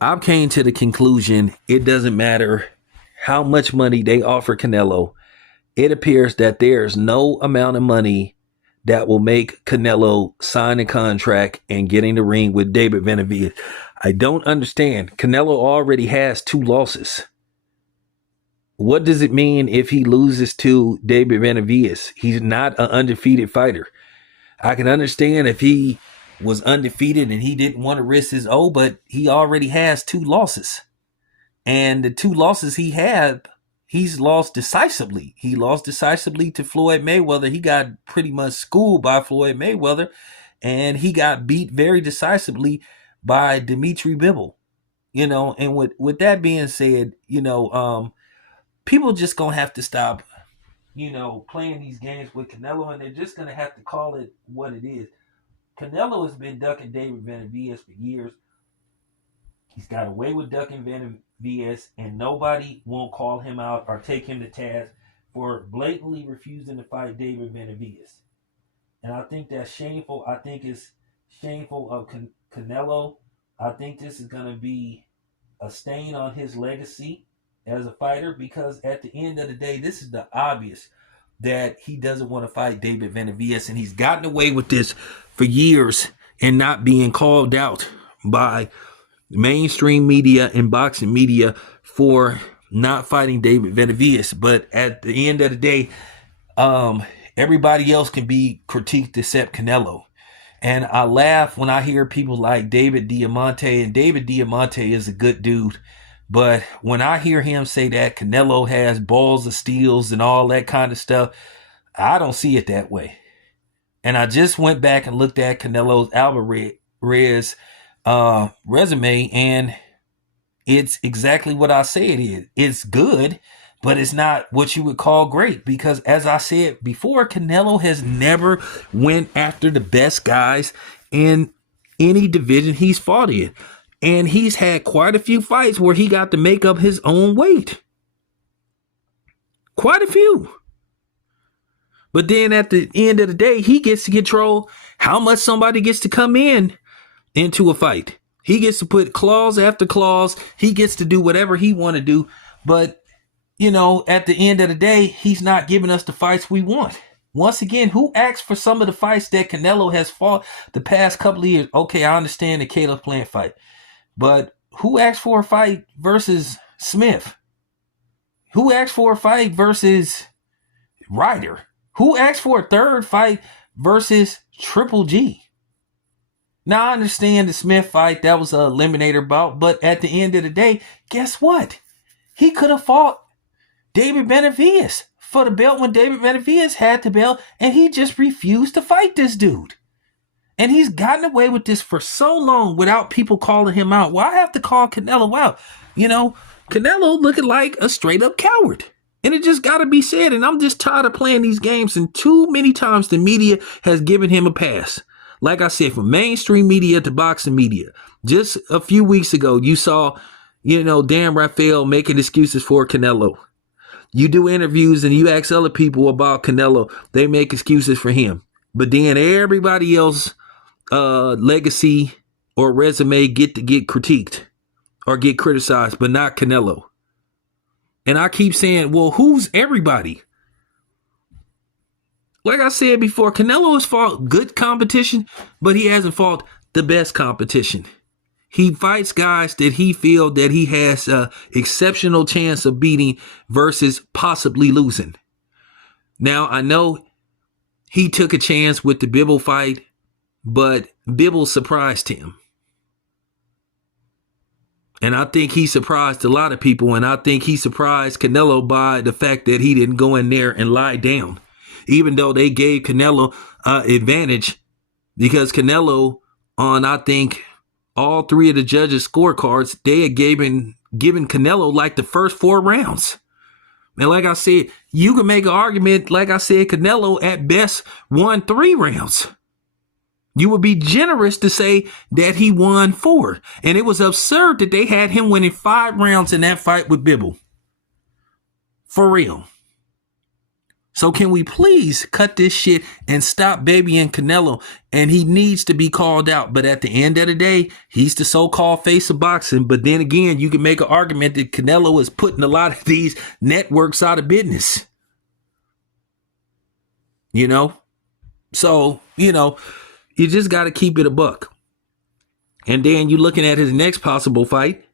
I've came to the conclusion it doesn't matter how much money they offer Canelo. It appears that there's no amount of money that will make Canelo sign a contract and get in the ring with David Benavidez. I don't understand. Canelo already has 2 losses. What does it mean if he loses to David Benavidez? He's not an undefeated fighter. I can understand if he was undefeated and he didn't want to risk his O, but he already has 2 losses. And the 2 losses he had, he's lost decisively. He lost decisively to Floyd Mayweather. He got pretty much schooled by Floyd Mayweather, and he got beat very decisively by Dimitri Bivol. And with that being said, people just gonna have to stop, playing these games with Canelo, and they're just gonna have to call it what it is. Canelo has been ducking David Benavidez for years. He's got away with ducking Benavidez, and nobody won't call him out or take him to task for blatantly refusing to fight David Benavidez. And I think that's shameful. I think it's shameful of Canelo. I think this is going to be a stain on his legacy as a fighter, because at the end of the day, this is the obvious that he doesn't want to fight David Benavidez, and he's gotten away with this for years and not being called out by mainstream media and boxing media for not fighting David Benavidez. But at the end of the day, everybody else can be critiqued except Canelo. And I laugh when I hear people like David Diamante, and David Diamante is a good dude. But when I hear him say that Canelo has balls of steels and all that kind of stuff, I don't see it that way. And I just went back and looked at Canelo's Alvarez resume, and it's exactly what I say it is. It's good, but it's not what you would call great, because as I said before, Canelo has never went after the best guys in any division he's fought in. And he's had quite a few fights where he got to make up his own weight. Quite a few. But then at the end of the day, he gets to control how much somebody gets to come into a fight. He gets to put clause after clause. He gets to do whatever he want to do. But, at the end of the day, he's not giving us the fights we want. Once again, who asked for some of the fights that Canelo has fought the past couple of years? Okay, I understand the Caleb Plant fight. But who asked for a fight versus Smith? Who asked for a fight versus Ryder? Who asked for a third fight versus Triple G? Now, I understand the Smith fight, that was an eliminator bout, but at the end of the day, guess what? He could have fought David Benavidez for the belt when David Benavidez had the belt, and he just refused to fight this dude. And he's gotten away with this for so long without people calling him out. Well, I have to call Canelo out. Canelo looking like a straight up coward. And it just got to be said. And I'm just tired of playing these games. And too many times the media has given him a pass. Like I said, from mainstream media to boxing media. Just a few weeks ago, you saw, Dan Rafael making excuses for Canelo. You do interviews and you ask other people about Canelo. They make excuses for him. But then everybody else legacy or resume get critiqued or get criticized, but not Canelo. And I keep saying, well, who's everybody? Like I said before, Canelo has fought good competition, but he hasn't fought the best competition. He fights guys that he feels that he has an exceptional chance of beating versus possibly losing. Now, I know he took a chance with the Bivol fight, but Bivol surprised him. And I think he surprised a lot of people, and I think he surprised Canelo by the fact that he didn't go in there and lie down, even though they gave Canelo advantage, because Canelo, on I think all 3 of the judges' scorecards, they had given Canelo like the first 4 rounds. And like I said, you can make an argument, like I said, Canelo at best won 3 rounds. You would be generous to say that he won 4. And it was absurd that they had him winning 5 rounds in that fight with Bivol. For real. So can we please cut this shit and stop babying Canelo? And he needs to be called out. But at the end of the day, he's the so-called face of boxing. But then again, you can make an argument that Canelo is putting a lot of these networks out of business. You know? So, you know, you just got to keep it a buck. And then you're looking at his next possible fight.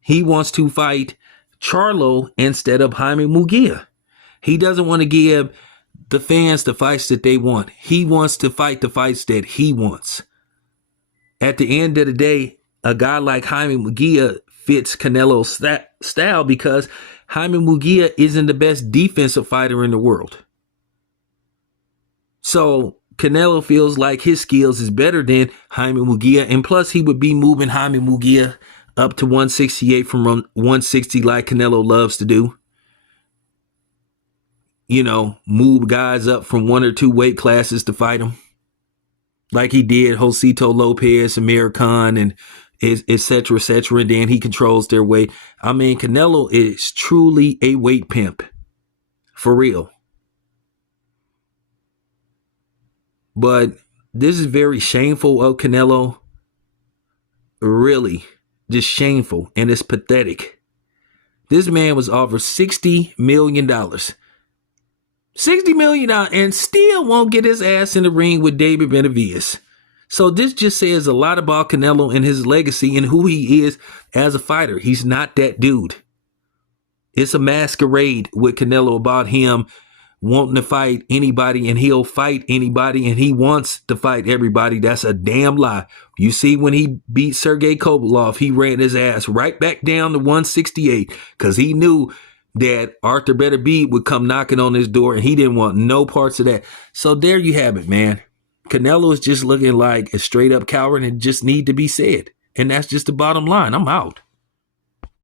He wants to fight Charlo instead of Jaime Munguia. He doesn't want to give the fans the fights that they want. He wants to fight the fights that he wants. At the end of the day, a guy like Jaime Munguia fits Canelo's style because Jaime Munguia isn't the best defensive fighter in the world. So Canelo feels like his skills is better than Jaime Munguia. And plus, he would be moving Jaime Munguia up to 168 from 160 like Canelo loves to do. You know, move guys up from 1 or 2 weight classes to fight him. Like he did Josito Lopez, Amir Khan, and et cetera, et cetera. And then he controls their weight. I mean, Canelo is truly a weight pimp. For real. But this is very shameful of Canelo. Really. Just shameful. And it's pathetic. This man was offered $60 million. $60 million and still won't get his ass in the ring with David Benavidez. So this just says a lot about Canelo and his legacy and who he is as a fighter. He's not that dude. It's a masquerade with Canelo about him wanting to fight anybody, and he'll fight anybody, and he wants to fight everybody. That's a damn lie. You see, when he beat Sergey Kovalev, he ran his ass right back down to 168 because he knew that Arthur Beterbiev would come knocking on his door, and he didn't want no parts of that. So there you have it, man. Canelo is just looking like a straight up coward and just need to be said. And that's just the bottom line. I'm out.